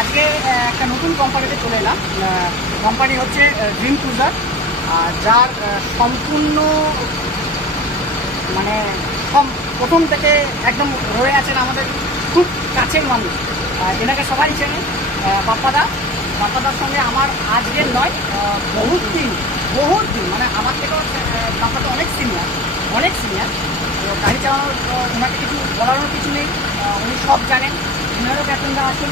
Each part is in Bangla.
আজকে একটা নতুন কোম্পানিতে চলে এলাম। কোম্পানি হচ্ছে ড্রিম ক্রুজার, যার সম্পূর্ণ মানে প্রথম থেকে একদম রয়ে আছেন আমাদের খুব কাছের মানুষ। এনাকে সবাই চেনে, বাপ্পাদার সঙ্গে আমার আজকের নয় বহুত দিন মানে আমার থেকেও বাপ্পাদা অনেক সিনিয়র। তো গাড়ি চালানোর ওনাকে কিছু বলারও কিছু নেই, উনি সব জানেন। এনারও ক্যাপ্টেনরা আছেন,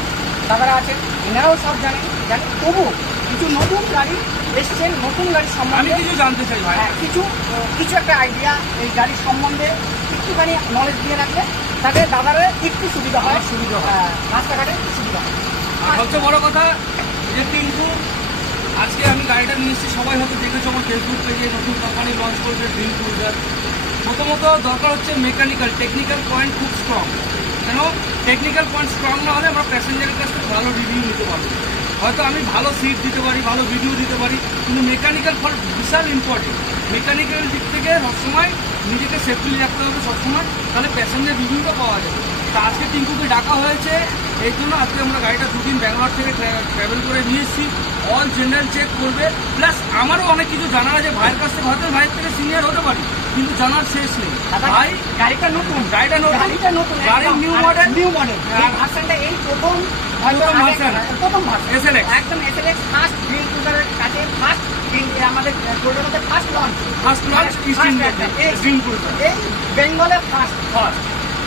দাদারা আছেন, এনারাও সব জানেন। তবু কিছু নতুন গাড়ি এসছেন, নতুন গাড়ির সম্বন্ধে কিছু জানতে চাই ভাই। কিছু একটা আইডিয়া এই গাড়ির সম্বন্ধে একটুখানি নলেজ দিয়ে রাখলে তাদের দাদারা একটু সুবিধা হয়, রাস্তাঘাটে সুবিধা হয়। সবচেয়ে বড় কথা যে টিঙ্কু আজকে আমি গাড়িটা নিয়ে এসেছি, সবাই হয়তো দেখেছো আমার ফেসবুক পেজে নতুন কোম্পানি লঞ্চ করছে ড্রিম ক্রুজার। প্রথমত দরকার হচ্ছে টেকনিক্যাল পয়েন্ট খুব স্ট্রং। কেন টেকনিক্যাল পয়েন্ট স্ট্রং না হলে আমরা প্যাসেঞ্জারের কাছ থেকে ভালো রিভিউ নিতে পারবো। হয়তো আমি ভালো সিট দিতে পারি, ভালো ভিডিও দিতে পারি, কিন্তু মেকানিক্যাল ফল্ট বিশাল ইম্পর্টেন্ট। মেকানিক্যাল দিক থেকে সবসময় নিজেকে সেফলি রাখতে হবে সবসময়, তাহলে প্যাসেঞ্জার রিভিউটা পাওয়া যাবে। তা আজকে টিঙ্কুকে ডাকা হয়েছে এই জন্য আজকে আমরা গাড়িটা দুদিন ব্যাঙ্গালোর থেকে ট্রাভেল করে নিয়ে এসেছি। অল জেনারেল চেক করবে, প্লাস আমারও অনেক কিছু জানার আছে ভাইয়ের কাছ থেকে। হয়তো ভাইয়ের থেকে সিনিয়র হতে পারি, কিন্তু জানার শেষ নেই। ভাই গাড়িটা নতুন গাড়ি নিউ মডেল ভার্সনটা এই প্রথম ভার্সন একদম SLX ফার্স্ট ড্রিম ক্রুজারের কাছে আমাদের কলকাতাতে ফার্স্ট লঞ্চ ড্রিম ক্রুজার এই বেঙ্গলের ফার্স্ট।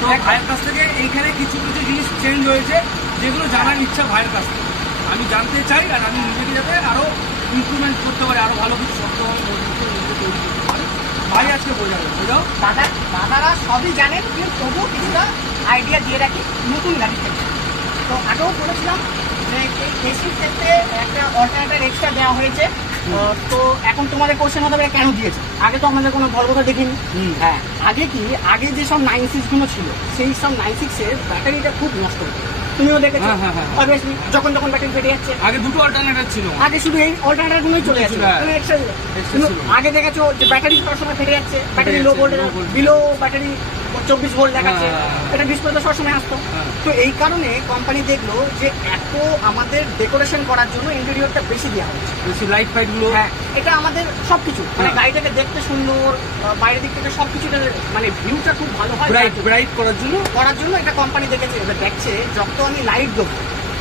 তো ভাইয়ের কাছ থেকে এইখানে কিছু জিনিস চেঞ্জ হয়েছে, যেগুলো জানার ইচ্ছা ভাইয়ের কাছ থেকে। আমি জানতে চাই, আর আমি নিজেকে যাতে আরো ইমপ্রুভমেন্ট করতে পারি, আরো ভালো কিছু শক্তভাবে ভাই আজকে বোঝাও। দাদারা সবই জানেন, কিন্তু তবুও কিছুটা আইডিয়া দিয়ে রাখি নতুন গাড়ি থেকে। তো আগেও বলেছিলাম যে এসির ক্ষেত্রে একটা অল্টারনেটর এক্সট্রা দেওয়া হয়েছে। তো এখন তোমাদের কোশ্চেন হতে পারে কেন দিয়েছে। আগে তো আমাদের কোনো ভলভোটা দেখিনি। হ্যাঁ, আগে যেসব 96 গুলো ছিল, সেই সব 96-এর ব্যাটারিটা খুব নষ্ট হতো। তুমিও দেখেছো অবভিয়াসলি, যখন ব্যাটারি ফেটে যাচ্ছে। আগে দুটো অল্টারনেটর ছিল, আগে শুধু এই অল্টারনেটর গুলোই চলে যাচ্ছে। আগে দেখেছো যে ব্যাটারি সবসময় ফেটে যাচ্ছে, battery low voltage, below battery 24 volt দেখাচ্ছে, এটা ডিসপ্লেতে সবসময় আসতো। তো এই কারণে কোম্পানি দেখলো যে এত আমাদের ডেকোরেশন করার জন্য ইন্টেরিয়রটা বেশি দেওয়া হচ্ছে, বেশি লাইট ফাইট গুলো। হ্যাঁ, এটা আমাদের সবকিছু মানে গাড়িটাকে দেখতে সুন্দর, বাইরের দিক থেকে সবকিছুটা মানে ভিউটা খুব ভালো হয় ব্রাইট করার জন্য এটা কোম্পানি দেখেছে। এবার দেখছে যত আমি লাইট দেবো,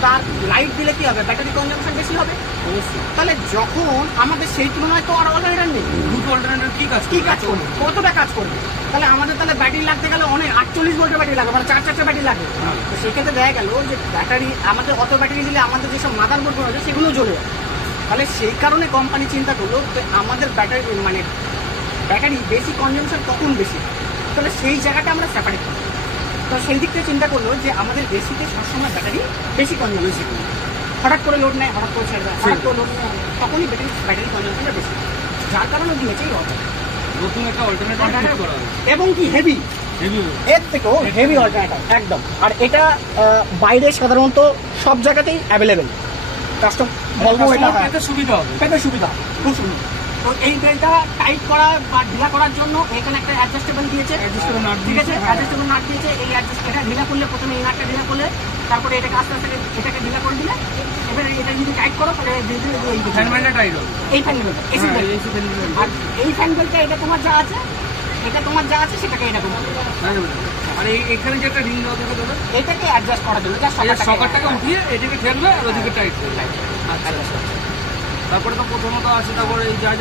তার লাইট দিলে কি হবে, ব্যাটারি কনজাম্পশন বেশি হবে অবশ্যই। তাহলে যখন আমাদের সেই তুলনায় তো আর অল্টারনেটর নেই, দুটো অল্টারনেটর কি কাজ করবে, কতটা কাজ করবে। তাহলে আমাদের ব্যাটারি লাগতে গেলে অনেক 48 ভোল্টের ব্যাটারি লাগবে, মানে 4 ব্যাটারি লাগবে। তো সেক্ষেত্রে দেখা গেল যে ব্যাটারি আমাদের অত ব্যাটারি দিলে আমাদের যেসব মাদার বোর্ড আছে সেগুলো জ্বলে যাবে। তাহলে সেই কারণে কোম্পানি চিন্তা করলো যে আমাদের ব্যাটারি বেশি কনজাম্পশন কখন বেশি, তাহলে সেই জায়গাটা আমরা সেপারেট করবো। তো সেই দিক থেকে চিন্তা করলো যে আমাদের বেশিতে সবসময় ব্যাটারি বেশি কনজাম্পশন, হঠাৎ করে লোড নেয়, হঠাৎ করে ছেড়ে দেয়, হঠাৎ করে লোড নেয়, তখনই ব্যাটারি কনজাম্পশনটা বেশি, যার কারণে দিয়েছে এই নতুন একটা অল্টারনেটর করা এবং কি হেভি, এর থেকেও হেভি অল্টারনেটর একদম। আর এটা বাইরে সাধারণত সব জায়গাতেই অ্যাভেলেবেল, কাস্টমার বলবো এটা পেতে সুবিধা খুব সুন্দর। তো এই বেলটা টাইট করা বা ঢিলা করার জন্য এখানে একটা অ্যাডজাস্টেবল দিয়েছে, ঠিক আছে, অ্যাডজাস্টেবল নাট দিয়েছে। এই এটা ঢিলা করলে, প্রথমে এই নাটটা ঢিলা করলে, তারপরে এটাকে আস্তে আস্তে এটাকে ঢিলা করে দিলে, এবারে এটা যদি টাইট করো তাহলে ফ্যান বেল্টটা টাইট হবে, এই ফ্যান বেল্ট, এসি বেল্ট। আর এই ফ্যান বেল্টটা এটা তোমার যা আছে সেটাকে এটা তোমার। আর এখানে যে একটা রিং দেওয়া থাকে দাদা, এটাকে অ্যাডজাস্ট করার জন্য সকারটাকে উঠিয়ে এটাকে ঠেলবে আর ওদিকে টাইট করবে। তারপরে তো প্রথমত আছে, তারপরে এই যা